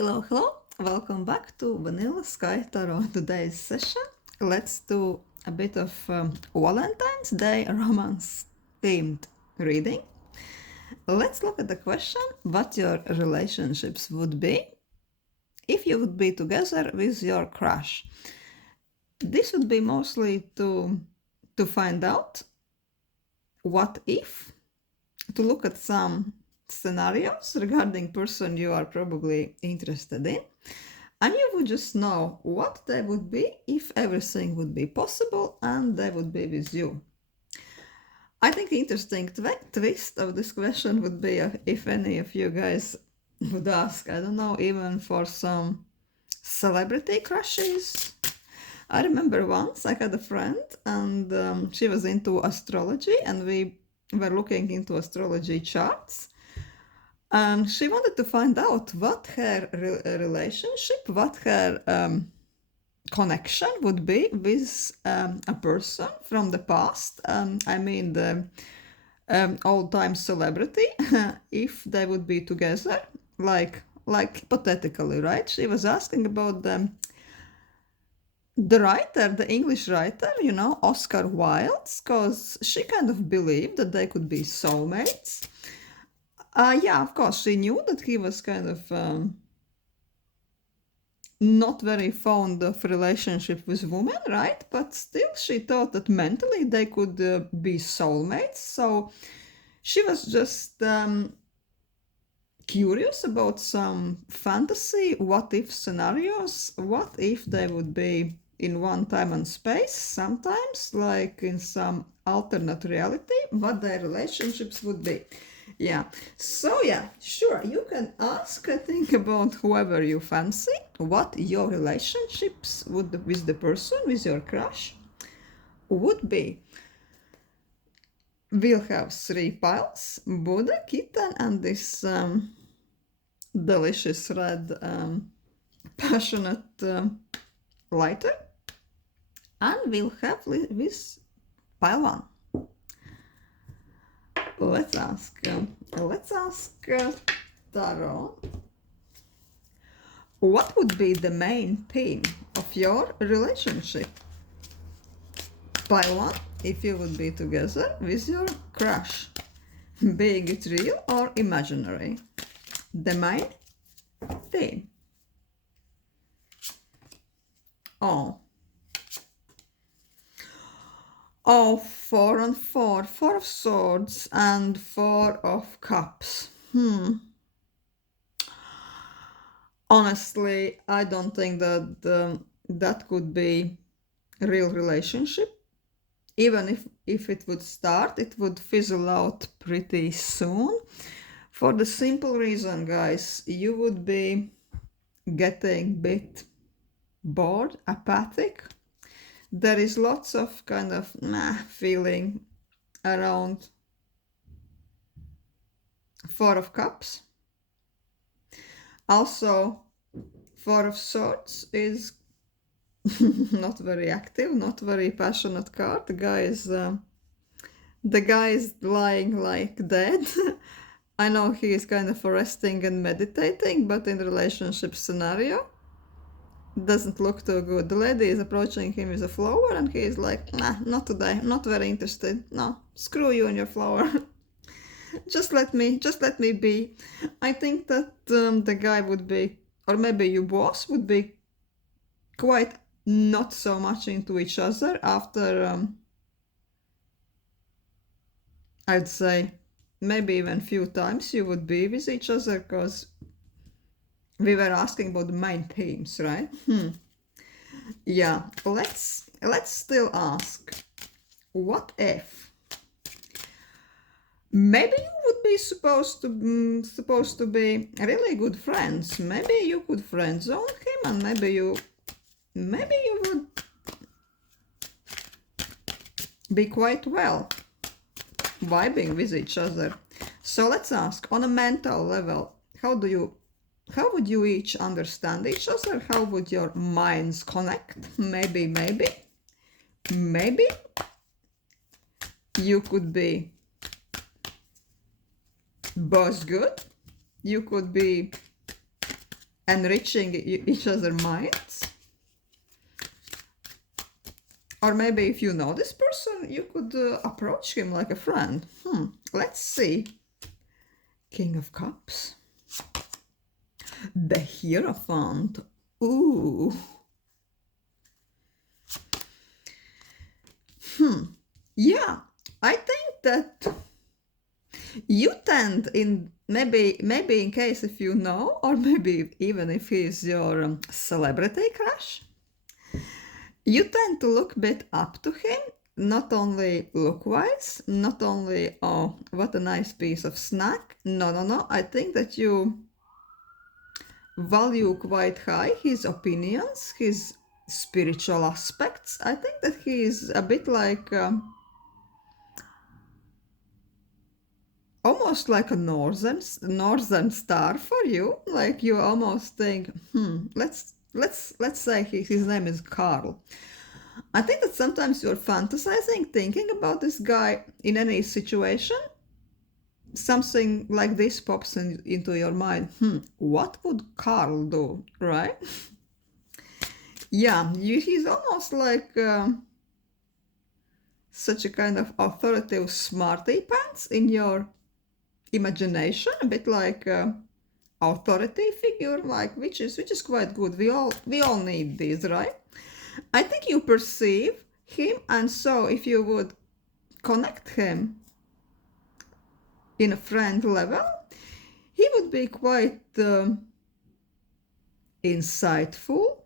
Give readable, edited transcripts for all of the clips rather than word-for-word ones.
Hello, hello. Welcome back to Vanilla Sky Tarot. Today's session, let's do a bit of Valentine's Day romance themed reading. Let's look at the question what your relationships would be if you would be together with your crush. This would be mostly to find out what if, to look at some scenarios regarding person you are probably interested in, and you would just know what they would be if everything would be possible and they would be with you. I think the interesting twist of this question would be if any of you guys would ask, I don't know, even for some celebrity crushes. I remember once I had a friend and she was into astrology, and we were looking into astrology charts. And she wanted to find out what her relationship, what her connection would be with a person from the past. I mean, the old-time celebrity, if they would be together, like hypothetically, right? She was asking about the writer, the English writer, Oscar Wilde, because she kind of believed that they could be soulmates. Yeah, of course, she knew that he was kind of not very fond of relationship with women, right? But still, she thought that mentally they could be soulmates. So she was just curious about some fantasy what-if scenarios. What if they would be in one time and space, sometimes, like in some alternate reality, what their relationships would be. Yeah, so yeah, sure, you can ask, I think, about whoever you fancy, what your relationships would with the person, with your crush, would be. We'll have 3 piles, Buddha, kitten, and this delicious red passionate lighter. And we'll have with pile 1. Let's ask Tarot, what would be the main theme of your relationship? Pile 1, if you would be together with your crush, being it real or imaginary. The main theme. Oh, 4 and 4, 4 of swords and 4 of cups. Honestly, I don't think that that could be a real relationship. Even if it would start, it would fizzle out pretty soon. For the simple reason, guys, you would be getting a bit bored, apathic. There is lots of kind of feeling around 4 of cups. Also, 4 of swords is not very active, not very passionate card. The guy is lying like dead. I know he is kind of resting and meditating, but in relationship scenario, doesn't look too good. The lady is approaching him with a flower, and he is like, nah, not today, not very interested. No, screw you and your flower. just let me be. I think that the guy would be, or maybe you both would be quite not so much into each other after I'd say maybe even few times you would be with each other, because we were asking about the main themes, right? Yeah, let's still ask, what if maybe you would be supposed to be really good friends? Maybe you could friend zone him, and maybe you would be quite well vibing with each other. So let's ask, on a mental level, how would you each understand each other? How would your minds connect? Maybe you could be both good. You could be enriching each other's minds. Or maybe if you know this person, you could approach him like a friend. Let's see. King of Cups. The Hierophant. Ooh. Yeah, I think that you tend in maybe in case if you know, or maybe even if he's your celebrity crush, you tend to look a bit up to him, not only look-wise, not only, oh, what a nice piece of snack. No. I think that you value quite high his opinions, his spiritual aspects. I think that he is a bit like almost like a northern star for you. Like you almost think, let's say his name is Carl. I think that sometimes you're fantasizing, thinking about this guy in any situation. Something like this pops into your mind. What would Carl do, right? Yeah, he's almost like such a kind of authoritative smarty pants in your imagination, a bit like authority figure, like which is quite good. We all need these, right? I think you perceive him, and so if you would connect him in a friend level, he would be quite insightful,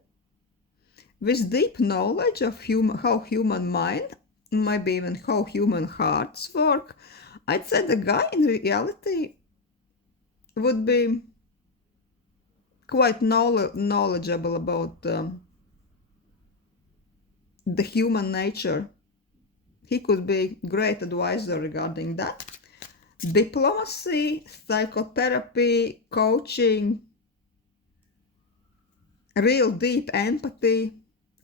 with deep knowledge of how human mind, maybe even how human hearts work. I'd say the guy in reality would be quite knowledgeable about the human nature. He could be great advisor regarding that. Diplomacy, psychotherapy, coaching, real deep empathy,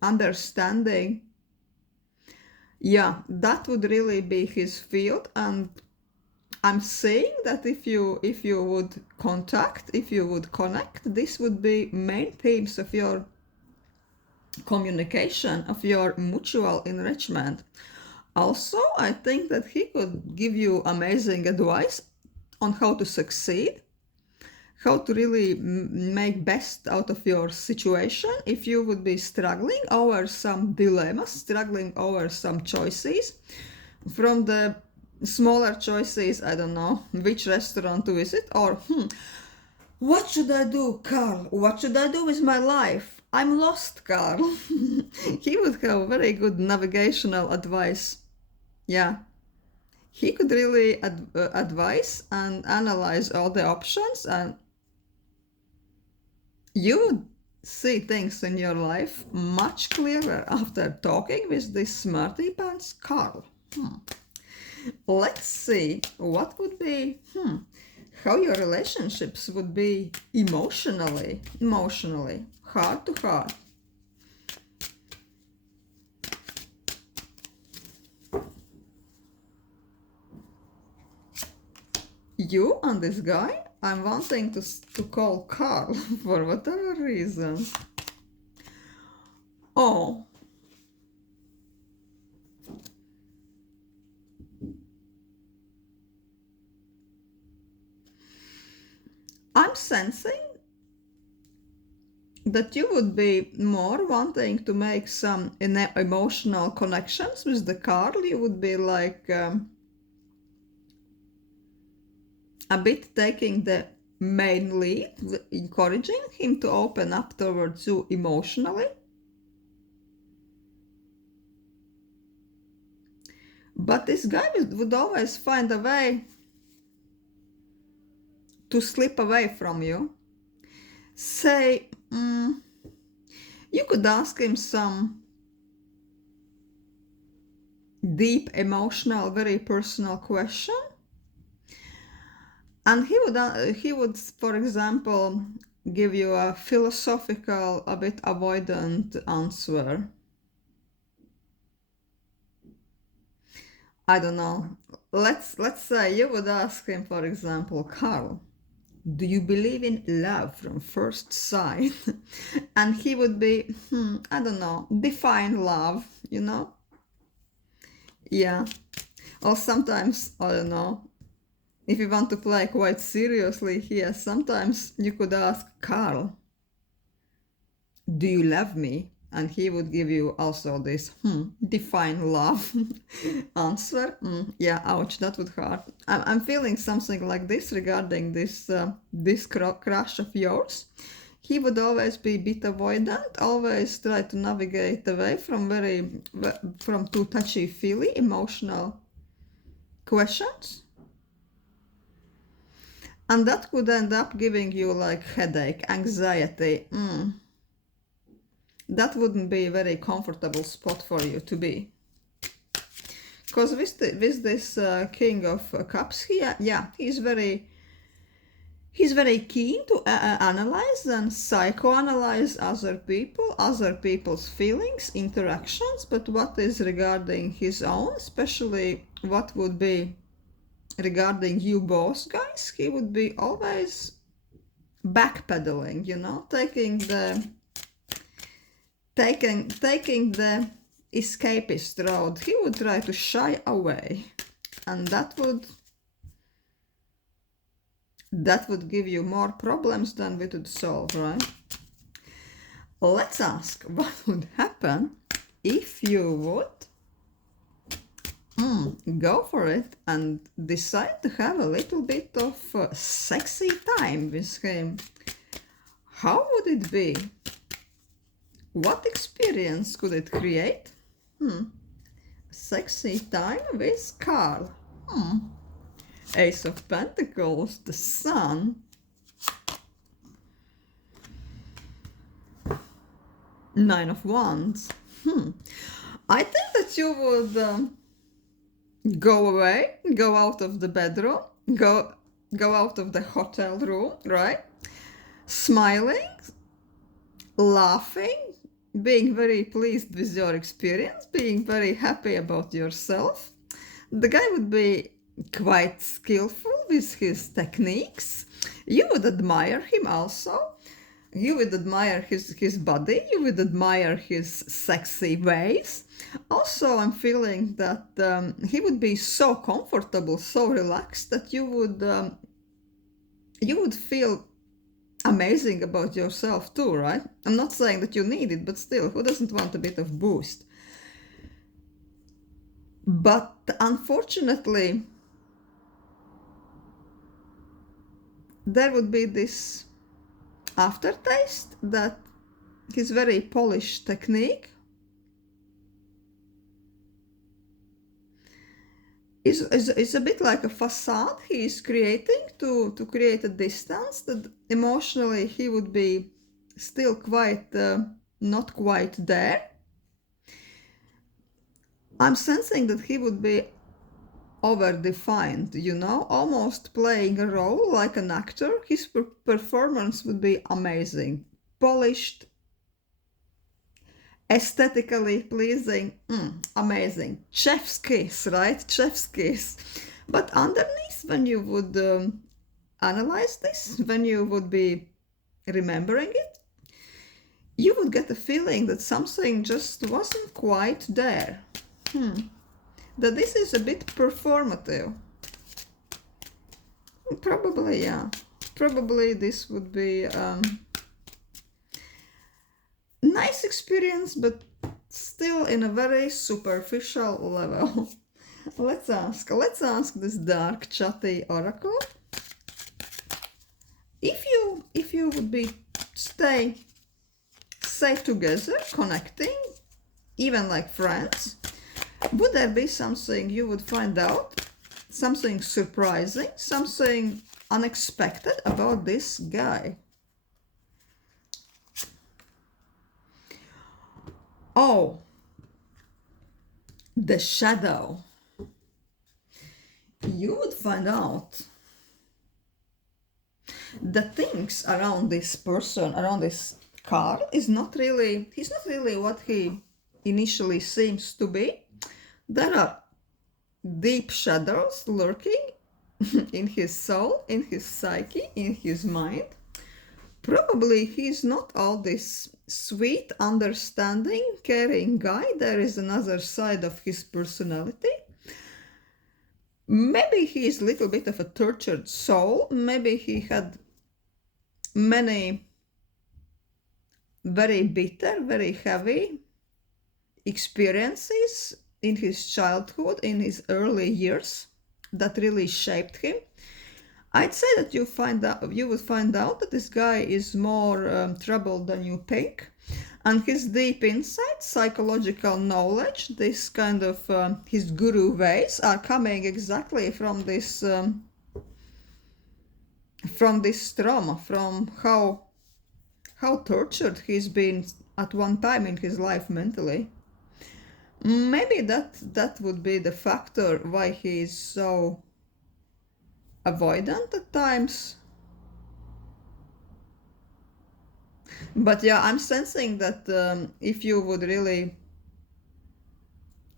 understanding. Yeah, that would really be his field, and I'm saying that if you would connect, this would be main themes of your communication, of your mutual enrichment. Also, I think that he could give you amazing advice on how to succeed, how to really make best out of your situation if you would be struggling over some dilemmas, struggling over some choices. From the smaller choices, I don't know which restaurant to visit, or what should I do, Carl? What should I do with my life? I'm lost, Carl. He would have very good navigational advice. Yeah, he could really advise and analyze all the options, and you would see things in your life much clearer after talking with this smarty pants Carl. Let's see what would be how your relationships would be emotionally, heart to heart. You and this guy, I'm wanting to call Carl for whatever reason. Oh, I'm sensing that you would be more wanting to make some emotional connections with the Carl. You would be like a bit taking the main lead, encouraging him to open up towards you emotionally. But this guy would always find a way to slip away from you. Say, you could ask him some deep, emotional, very personal question, and he would, for example, give you a philosophical, a bit avoidant answer. I don't know. Let's say you would ask him, for example, Carl, do you believe in love from first sight? And he would be, I don't know, define love, you know? Yeah. Or sometimes, I don't know, if you want to play quite seriously here, sometimes you could ask Carl, do you love me? And he would give you also this define love answer. Yeah, ouch, that would hurt. I'm feeling something like this regarding this crush of yours. He would always be a bit avoidant, always try to navigate away from too touchy-feely emotional questions. And that could end up giving you like headache, anxiety. That wouldn't be a very comfortable spot for you to be. Because with this King of Cups here, yeah, he's very keen to analyze and psychoanalyze other people's feelings, interactions, but what is regarding his own, especially what would be regarding you both guys, he would be always backpedaling, you know, taking the escapist road. He would try to shy away, and that would give you more problems than we could solve, right? Let's ask what would happen if you would go for it and decide to have a little bit of sexy time with him. How would it be? What experience could it create? Sexy time with Carl. Ace of Pentacles, the Sun. Nine of Wands. I think that you would go away, go out of the bedroom, go out of the hotel room, right? Smiling, laughing, being very pleased with your experience, being very happy about yourself. The guy would be quite skillful with his techniques. You would admire him also. You would admire his body. You would admire his sexy ways. Also, I'm feeling that he would be so comfortable, so relaxed that you would feel amazing about yourself too, right? I'm not saying that you need it, but still, who doesn't want a bit of boost? But unfortunately, there would be this aftertaste that his very polished technique is a bit like a facade he is creating to create a distance that emotionally he would be still quite not quite there. I'm sensing that he would be over-defined, you know, almost playing a role like an actor. His performance would be amazing, polished, aesthetically pleasing, amazing. Chef's kiss, right? Chef's kiss. But underneath, when you would analyze this, when you would be remembering it, you would get the feeling that something just wasn't quite there. That this is a bit performative. Probably, yeah. Probably this would be nice experience, but still in a very superficial level. Let's ask this dark chatty oracle. If you would be stay together, connecting, even like friends, would there be something you would find out? Something surprising, something unexpected about this guy? Oh, the shadow. You would find out the things around this person, around this Carl, he's not really what he initially seems to be. There are deep shadows lurking in his soul, in his psyche, in his mind. Probably he's not all this sweet, understanding, caring guy. There is another side of his personality. Maybe he is a little bit of a tortured soul. Maybe he had many very bitter, very heavy experiences in his childhood, in his early years, that really shaped him. I'd say that you would find out that this guy is more troubled than you think, and his deep insights, psychological knowledge, this kind of his guru ways are coming exactly from this trauma, from how tortured he's been at one time in his life mentally. Maybe that would be the factor why he is so avoidant at times. But yeah, I'm sensing that if you would really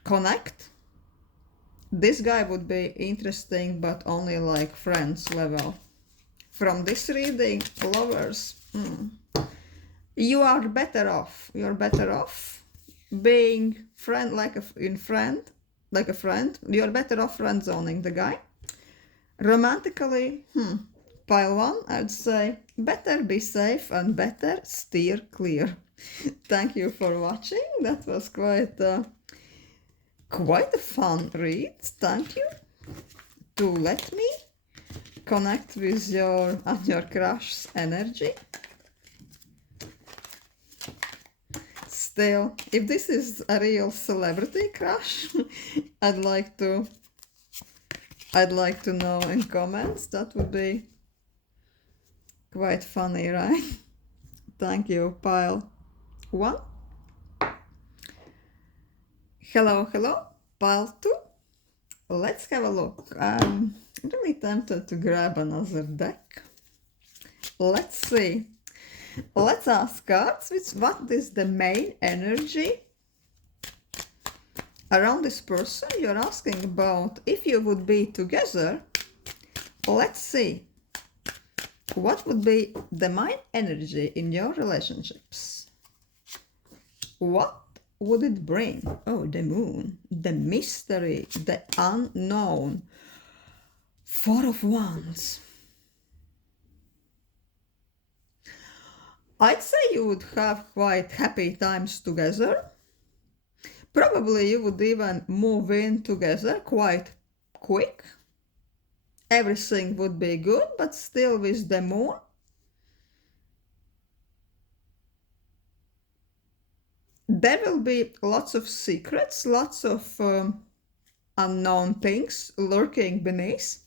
connect, this guy would be interesting, but only like friends level. From this reading, lovers, you are better off. You're better off being friend like a friend. You're better off friend zoning the guy. Romantically, pile 1, I'd say better be safe and better steer clear. Thank you for watching. That was quite a fun read. Thank you to let me connect with your and your crush's energy. Still, if this is a real celebrity crush, I'd like to know in comments. That would be quite funny, right? Thank you, pile 1. Hello, pile 2. Let's have a look. I'm really tempted to grab another deck. Let's see. Let's ask cards what is the main energy around this person you're asking about. If you would be together, let's see. What would be the main energy in your relationships? What would it bring? Oh, the moon, the mystery, the unknown. 4 of Wands. I'd say you would have quite happy times together. Probably you would even move in together quite quick. Everything would be good, but still with the moon. There will be lots of secrets, lots of unknown things lurking beneath.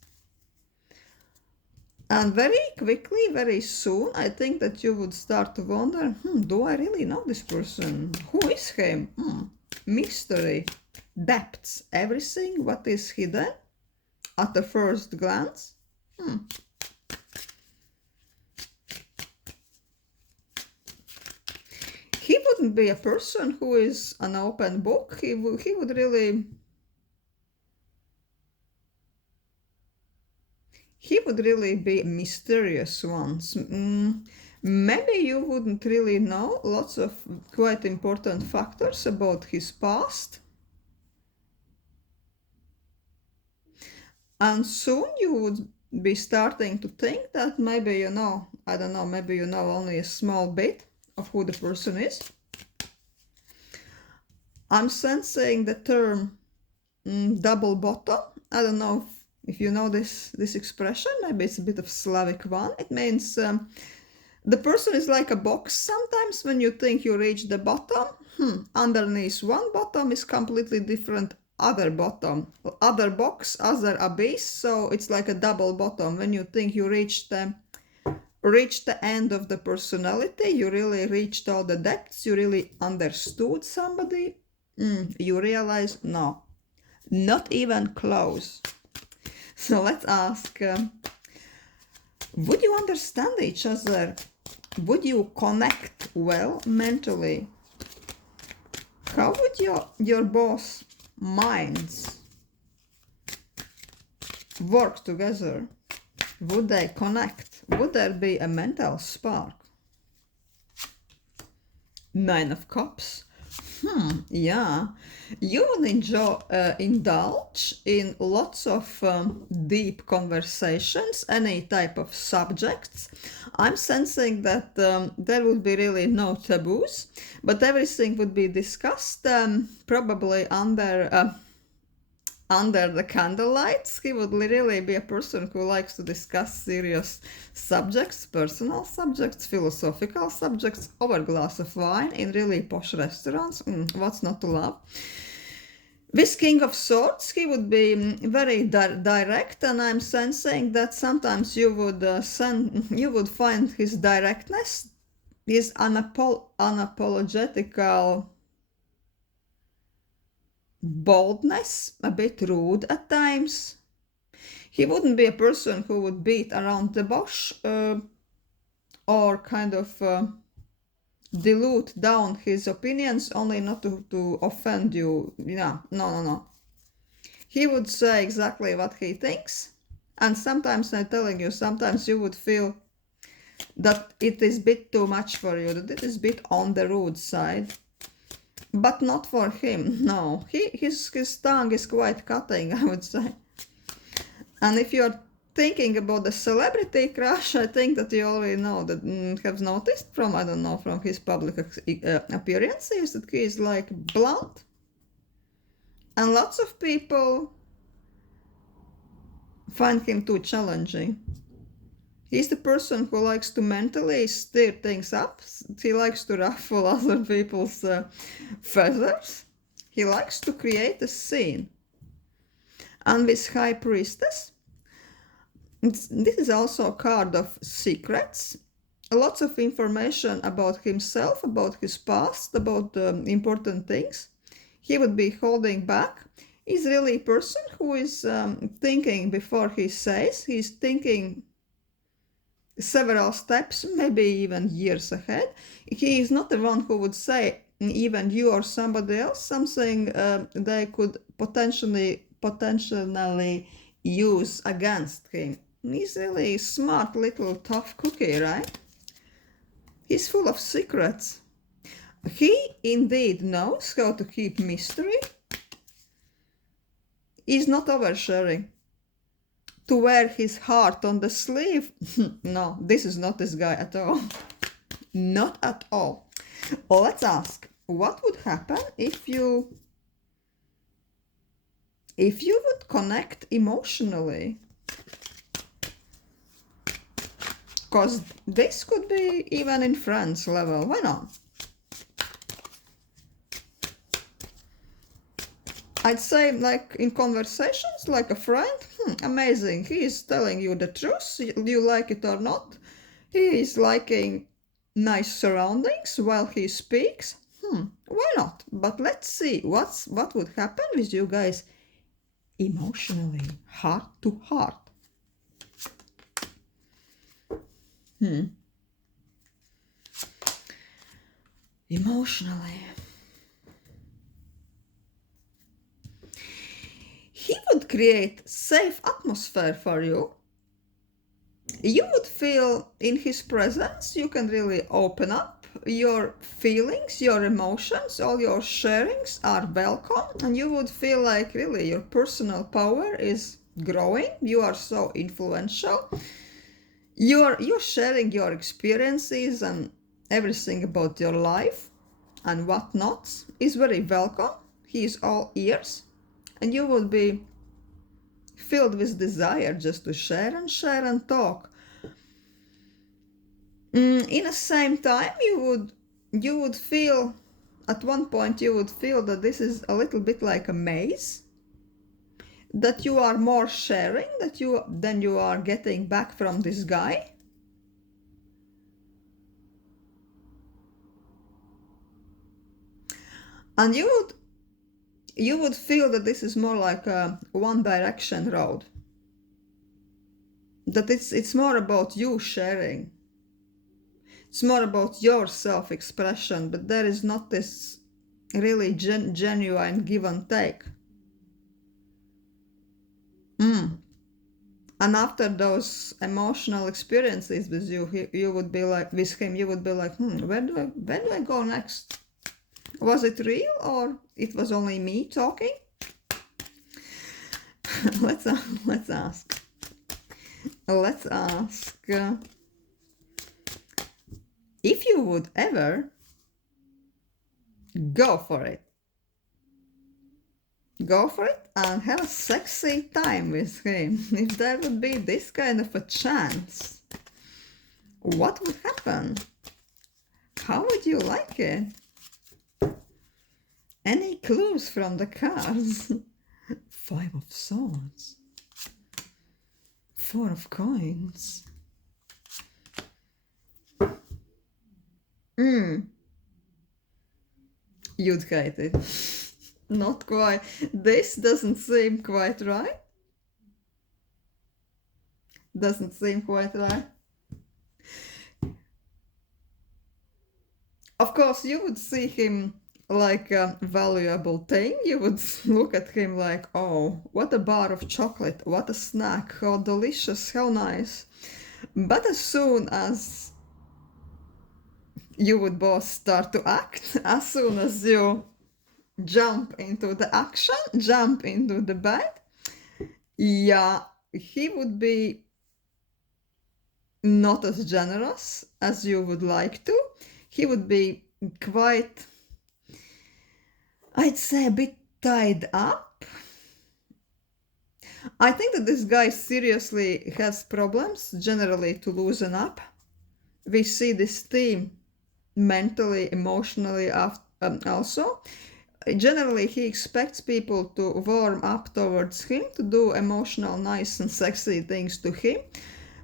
And very quickly, very soon, I think that you would start to wonder, do I really know this person? Who is him? Mystery, depths, everything, what is hidden at the first glance. He wouldn't be a person who is an open book. He would really... He would really be mysterious ones. Maybe you wouldn't really know lots of quite important factors about his past. And soon you would be starting to think that maybe you know, I don't know, maybe you know only a small bit of who the person is. I'm sensing the term double bottom. I don't know if you know this expression. Maybe it's a bit of Slavic one. It means the person is like a box. Sometimes when you think you reach the bottom, underneath one bottom is completely different other bottom, other box, other abyss. So it's like a double bottom. When you think you reach the end of the personality, you really reached all the depths, you really understood somebody, you realize, no, not even close. So let's ask, would you understand each other? Would you connect well mentally? How would your both minds work together? Would they connect? Would there be a mental spark? Nine of Cups. Yeah, you would indulge in lots of deep conversations, any type of subjects. I'm sensing that there would be really no taboos, but everything would be discussed probably under the candlelights. He would really be a person who likes to discuss serious subjects, personal subjects, philosophical subjects, over a glass of wine in really posh restaurants. What's not to love? With King of Swords, he would be very direct, and I'm sensing that sometimes you would find his directness, his unapologetical boldness, a bit rude at times. He wouldn't be a person who would beat around the bush or kind of dilute down his opinions only not to offend you. Yeah, no. He would say exactly what he thinks. And sometimes, I'm telling you, sometimes you would feel that it is a bit too much for you, that it is a bit on the rude side. But not for him, no. His tongue is quite cutting, I would say. And if you're thinking about the celebrity crush, I think that you already know that have noticed from, I don't know, from his public appearances that he is like blunt. And lots of people find him too challenging. He's the person who likes to mentally stir things up. He likes to ruffle other people's feathers. He likes to create a scene. And with High Priestess, this is also a card of secrets. Lots of information about himself, about his past, about important things. He would be holding back. He's really a person who is thinking before he says. He's thinking several steps, maybe even years ahead. He is not the one who would say, even you or somebody else, something they could potentially use against him. He's really a smart little tough cookie, right? He's full of secrets. He indeed knows how to keep mystery. He's not oversharing. To wear his heart on the sleeve? No, this is not this guy at all. Not at all. Let's ask, what would happen if you would connect emotionally? Because this could be even in friends level. Why not? I'd say, like in conversations, like a friend, amazing. He is telling you the truth, you like it or not. He is liking nice surroundings while he speaks. Why not? But let's see what would happen with you guys emotionally, heart to heart. Emotionally. He would create safe atmosphere for you. You would feel in his presence, you can really open up your feelings, your emotions, all your sharings are welcome, and you would feel like really your personal power is growing. You are so influential. You're sharing your experiences and everything about your life and whatnot is very welcome. He is all ears, and you will be filled with desire just to share and talk. In the same time, you would feel at one point that this is a little bit like a maze, that you are more sharing than you are getting back from this guy. And you would feel that this is more like a one direction road, that it's more about you sharing, it's more about your self-expression, but there is not this really genuine give and take. And after those emotional experiences with you, you would be like, with him, you would be like, where do I go next? Was it real or it was only me talking? let's ask. Let's ask if you would ever go for it. Go for it and have a sexy time with him. If there would be this kind of a chance, what would happen? How would you like it? Any clues from the cards? 5 of Swords. 4 of Coins. You'd hate it. Not quite. This doesn't seem quite right. Doesn't seem quite right. Of course, you would see him like a valuable thing. You would look at him like, oh, what a bar of chocolate, what a snack, how delicious, how nice. But as soon as you would both start to act, as soon as you jump into the action, jump into the bed, yeah, he would be not as generous as you would like to. He would be quite, I'd say, a bit tied up. I think that this guy seriously has problems generally to loosen up. We see this theme mentally, emotionally also. Generally, he expects people to warm up towards him, to do emotional, nice and sexy things to him,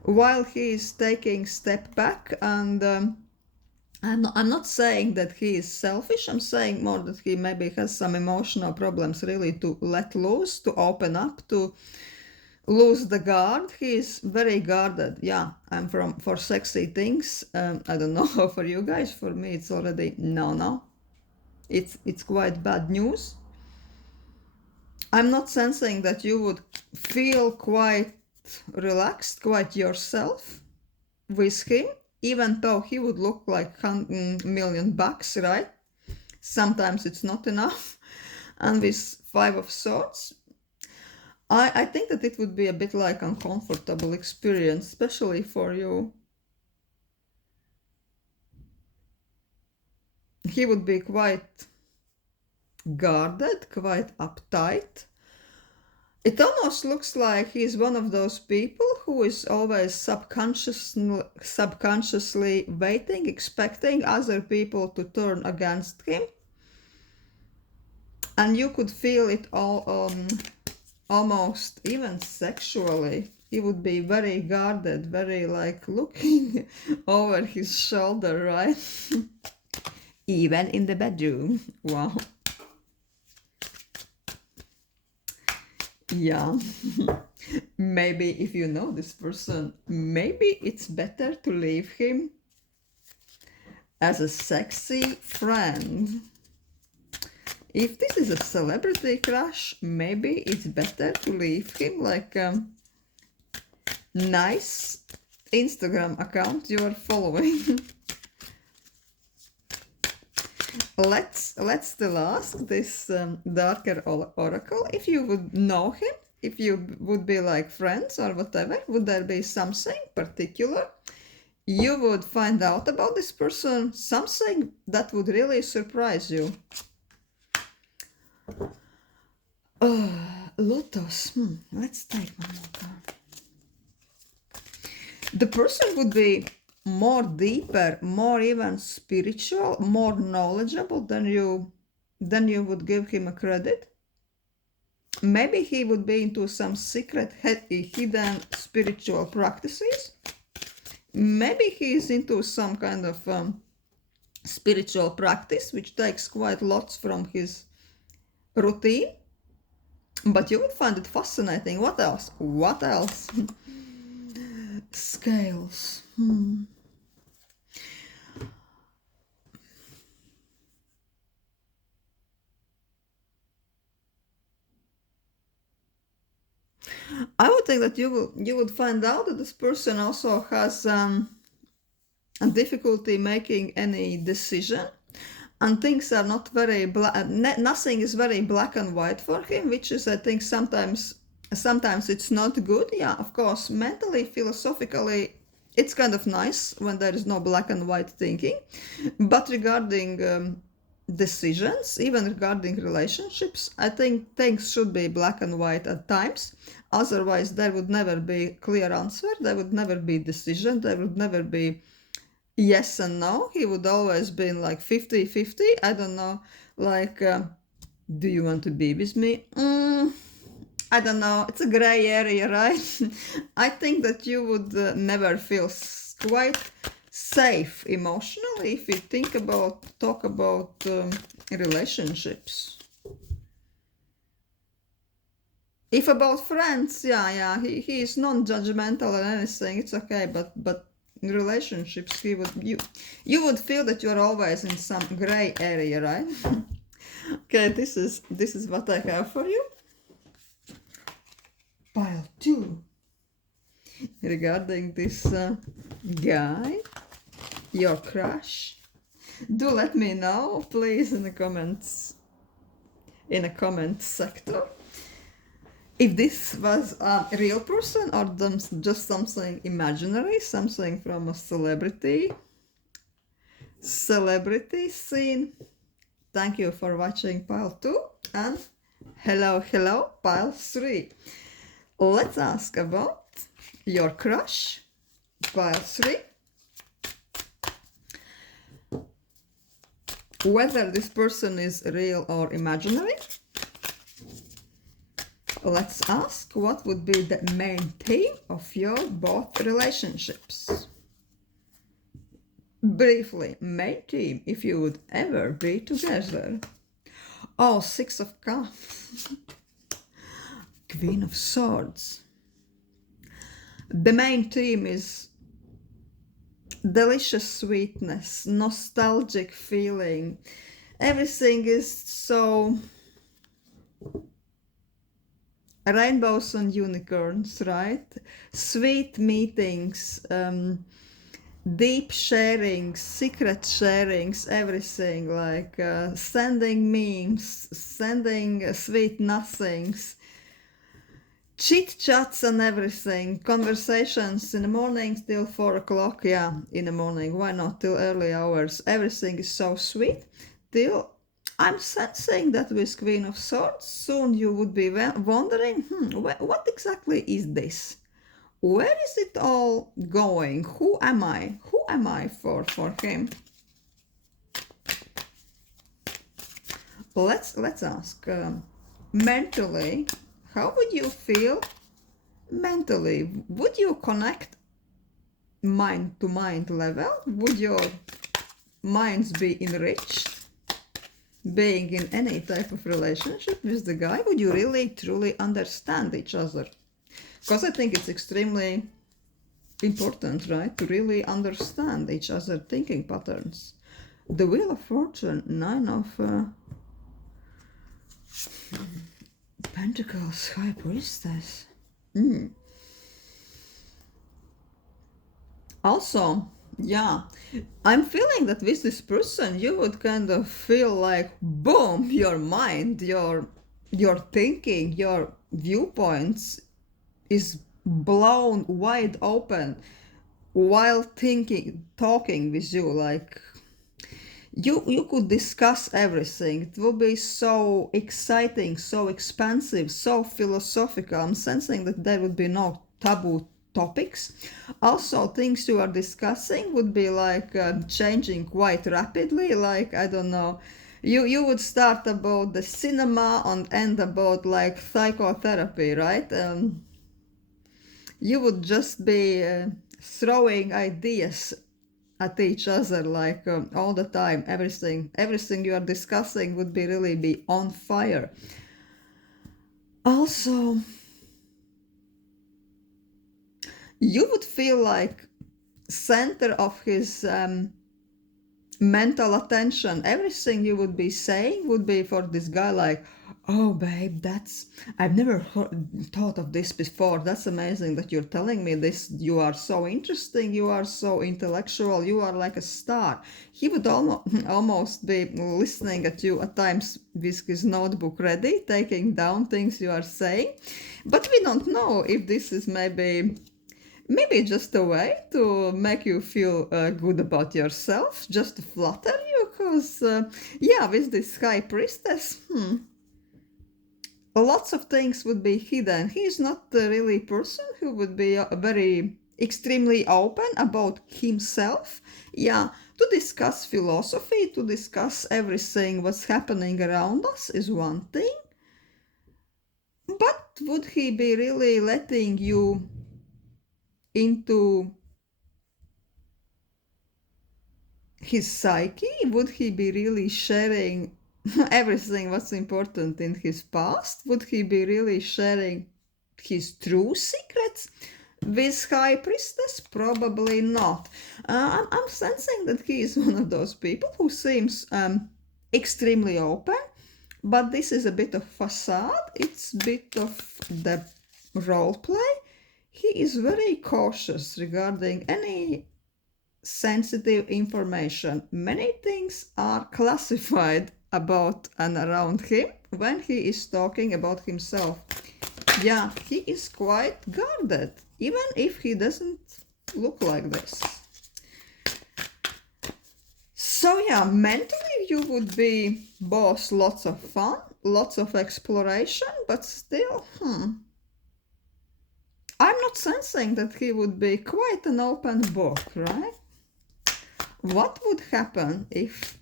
while he is taking step back. And I'm not saying that he is selfish. I'm saying more that he maybe has some emotional problems really to let loose, to open up, to lose the guard. He is very guarded. Yeah, I'm for sexy things. I don't know for you guys. For me, it's already no. It's quite bad news. I'm not sensing that you would feel quite relaxed, quite yourself with him, even though he would look like $100 million, right? Sometimes it's not enough. And with 5 of Swords, I think that it would be a bit like uncomfortable experience, especially for you. He would be quite guarded, quite uptight. It almost looks like he's one of those people who is always subconsciously waiting, expecting other people to turn against him. And you could feel it all, almost even sexually. He would be very guarded, very like looking over his shoulder, right? Even in the bedroom. Wow. Yeah. Maybe if you know this person, maybe it's better to leave him as a sexy friend. If this is a celebrity crush, maybe it's better to leave him like a nice Instagram account you are following. Let's still ask this darker oracle. If you would know him, if you would be like friends or whatever, would there be something particular you would find out about this person? Something that would really surprise you? Lotus. Let's take one more card. The person would be more deeper, more even spiritual, more knowledgeable than you would give him a credit. Maybe he would be into some secret hidden spiritual practices. Maybe he is into some kind of spiritual practice which takes quite lots from his routine. But you would find it fascinating. What else? What else? Scales. I would think that you would find out that this person also has a difficulty making any decision, and things are not very nothing is very black and white for him, which is, I think, sometimes it's not good. Yeah, of course, mentally, philosophically, it's kind of nice when there is no black and white thinking, but regarding decisions, even regarding relationships, I think things should be black and white at times. Otherwise, there would never be clear answer, there would never be decision, there would never be yes and no. He would always be like 50-50. I don't know, like, do you want to be with me? I don't know. It's a gray area, right? I think that you would never feel quite safe emotionally if you talk about relationships. If about friends, yeah, he is non-judgmental or anything. It's okay, but in relationships, you would feel that you're always in some gray area, right? Okay, this is what I have for you. Pile 2. Regarding this guy, your crush. Do let me know, please, in the comments, in a comment sector, if this was a real person or just something imaginary, something from a celebrity scene. Thank you for watching pile 2, and hello pile 3. Let's ask about your crush, pile 3. Whether this person is real or imaginary. Let's ask what would be the main theme of your both relationships. Briefly, main theme if you would ever be together. Oh, 6 of Cups. Queen of Swords. The main theme is delicious sweetness, nostalgic feeling. Everything is so rainbows and unicorns, right? Sweet meetings, deep sharings, secret sharings, everything, like sending memes, sending sweet nothings, chit chats and everything, conversations in the morning till 4 o'clock, yeah, in the morning, why not, till early hours. Everything is so sweet till I'm sensing that with Queen of Swords, soon you would be wondering, what exactly is this? Where is it all going? Who am I? Who am I for him? Let's ask. Mentally, how would you feel mentally? Would you connect mind to mind level? Would your minds be enriched? Being in any type of relationship with the guy, would you really truly understand each other? Because I think it's extremely important, right, to really understand each other's thinking patterns. The Wheel of Fortune, 9 of Pentacles, High Priestess. Also, yeah, I'm feeling that with this person you would kind of feel like, boom, your mind, your thinking, your viewpoints is blown wide open while talking with you. Like, you could discuss everything. It will be so exciting, so expansive, so philosophical. I'm sensing that there would be no taboo topics. Also, things you are discussing would be like changing quite rapidly. Like, I don't know, you would start about the cinema and end about like psychotherapy, right? You would just be throwing ideas at each other, like all the time. Everything you are discussing would be really be on fire. Also, you would feel like center of his mental attention. Everything you would be saying would be for this guy like, oh babe, I've never thought of this before. That's amazing that you're telling me this. You are so interesting. You are so intellectual. You are like a star. He would almost be listening at you at times with his notebook ready, taking down things you are saying. But we don't know if this is maybe just a way to make you feel good about yourself, just to flatter you, because with this high priestess, lots of things would be hidden. He is not really a person who would be very extremely open about himself. To discuss philosophy, to discuss everything what's happening around us is one thing, but would he be really letting you into his psyche? Would he be really sharing everything what's important in his past? Would he be really sharing his true secrets with High Priestess? Probably not. I'm sensing that he is one of those people who seems extremely open, but this is a bit of facade. It's a bit of the role play. He is very cautious regarding any sensitive information. Many things are classified about and around him when he is talking about himself. He is quite guarded, even if he doesn't look like this. So mentally you would be both lots of fun, lots of exploration, but still, I'm not sensing that he would be quite an open book, right? What would happen if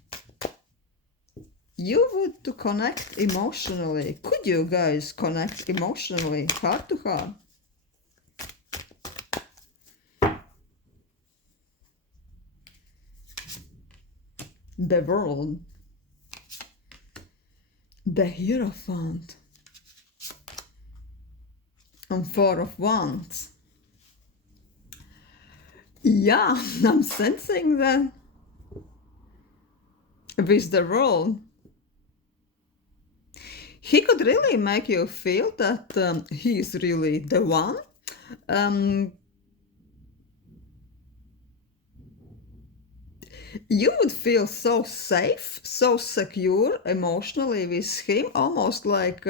you would to connect emotionally? Could you guys connect emotionally, heart to heart? The World, the Hierophant, and Four of Wands. I'm sensing that with the World, he could really make you feel that he is really the one. You would feel so safe, so secure emotionally with him, almost like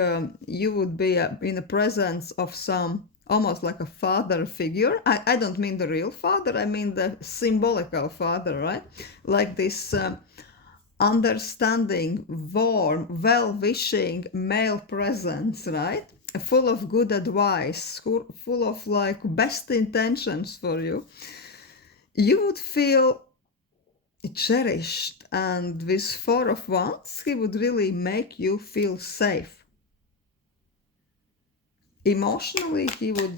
you would be in the presence of some, almost like a father figure. I don't mean the real father, I mean the symbolical father, right? Like this understanding, warm, well-wishing male presence, right? Full of good advice, full of like best intentions for you. You would feel cherished, and with Four of Wands he would really make you feel safe. Emotionally he would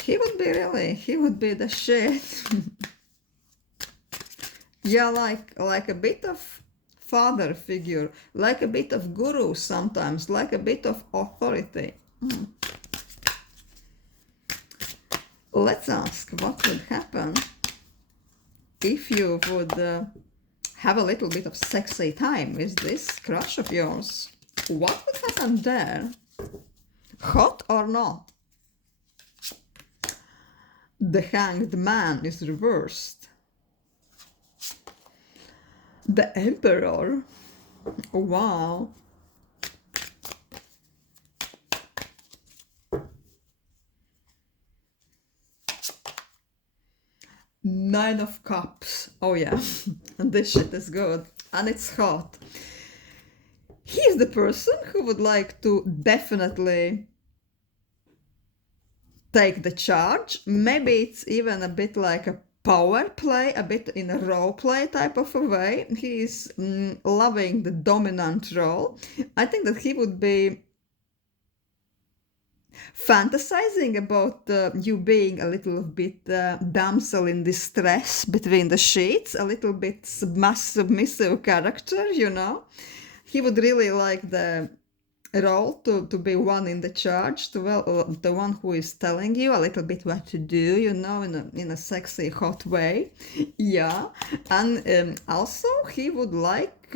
he would be the shit. Like a bit of father figure, like a bit of guru sometimes, like a bit of authority. Let's ask what would happen if you would have a little bit of sexy time with this crush of yours. What would happen there? Hot or not? The Hanged Man is reversed. The Emperor. Wow. Nine of Cups. Oh yeah, and this shit is good. And it's hot. He's the person who would like to definitely take the charge. Maybe it's even a bit like a power play, a bit in a role play type of a way. He's loving the dominant role. I think that he would be fantasizing about you being a little bit damsel in distress between the sheets, a little bit submissive character, you know. He would really like the role to be one in the charge, the one who is telling you a little bit what to do, in a sexy, hot way. Yeah, and also he would like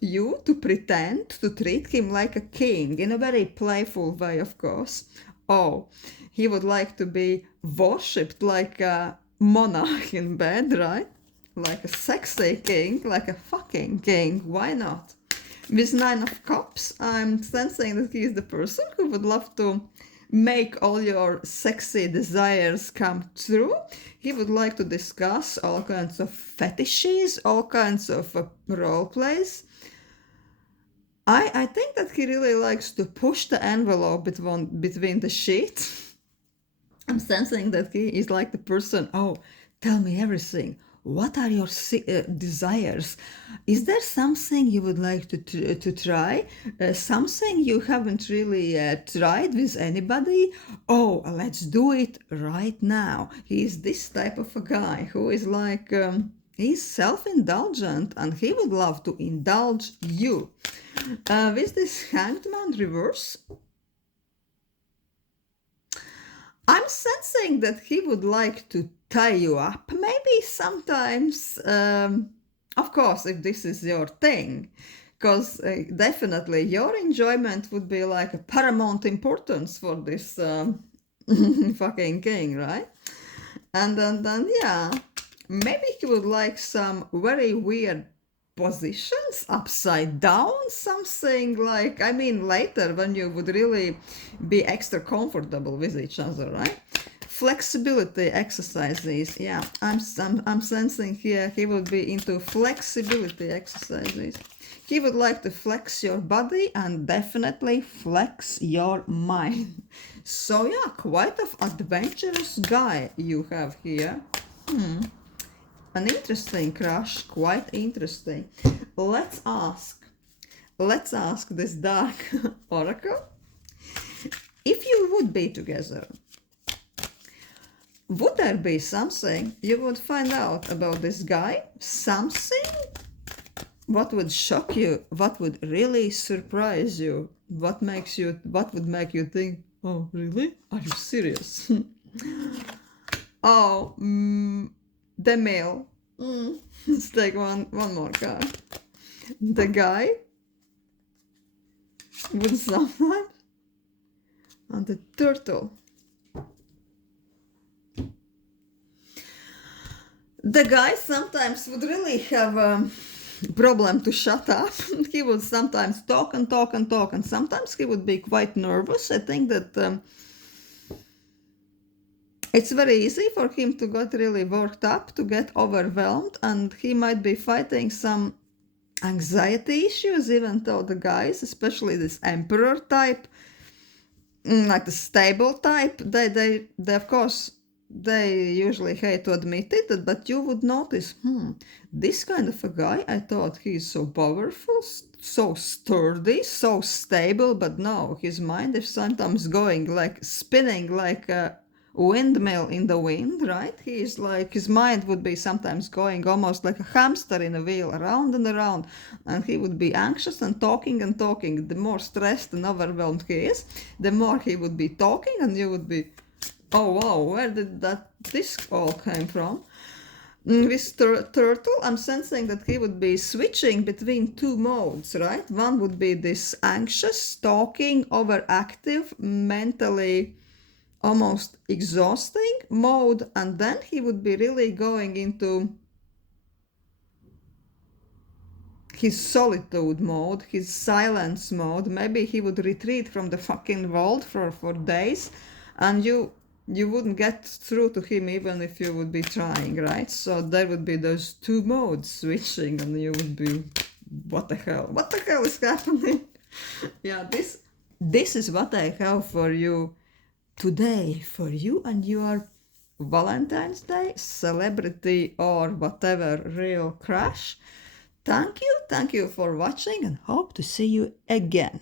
you to pretend to treat him like a king in a very playful way, of course. Oh, he would like to be worshipped like a monarch in bed, right? Like a sexy king, like a fucking king. Why not? With Nine of Cups, I'm sensing that he is the person who would love to make all your sexy desires come true. He would like to discuss all kinds of fetishes, all kinds of role plays. I think that he really likes to push the envelope between the sheets. I'm sensing that he is like the person, oh, tell me everything. What are your desires? Is there something you would like to try? Something you haven't really tried with anybody? Oh, let's do it right now. He's this type of a guy who is like, he's self-indulgent and he would love to indulge you. With this Hanged Man reverse, I'm sensing that he would like to tie you up, maybe sometimes, of course, if this is your thing, because definitely your enjoyment would be like a paramount importance for this fucking king, right? And then, yeah, maybe he would like some very weird positions upside down, something like, I mean, later when you would really be extra comfortable with each other, right? Flexibility exercises, yeah, I'm sensing here he would be into flexibility exercises. He would like to flex your body and definitely flex your mind. So yeah, quite an adventurous guy you have here. An interesting crush, quite interesting. Let's ask this dark oracle. If you would be together, would there be something you would find out about this guy? Something? What would shock you? What would really surprise you? What would make you think, oh, really? Are you serious? Oh, the male. Let's take one more card. The guy would sometimes, and the turtle. The guy sometimes would really have a problem to shut up. He would sometimes talk and talk and talk, and sometimes he would be quite nervous. I think that it's very easy for him to get really worked up, to get overwhelmed, and he might be fighting some anxiety issues, even though the guys, especially this emperor type, like the stable type, they of course, they usually hate to admit it, but you would notice, this kind of a guy, I thought he's so powerful, so sturdy, so stable, but no, his mind is sometimes going like spinning like a windmill in the wind, right? He's like, his mind would be sometimes going almost like a hamster in a wheel, around and around, and he would be anxious and talking and talking. The more stressed and overwhelmed he is, the more he would be talking, and you would be, oh wow, where did this all came from? With turtle, I'm sensing that he would be switching between two modes, right? One would be this anxious, talking, overactive, mentally almost exhausting mode, and then he would be really going into his solitude mode, his silence mode. Maybe he would retreat from the fucking world for days, and you wouldn't get through to him even if you would be trying, right? So there would be those two modes switching, and you would be, what the hell is happening? Yeah, this is what I have for you today, for you and your Valentine's Day celebrity or whatever real crush. Thank you for watching, and hope to see you again.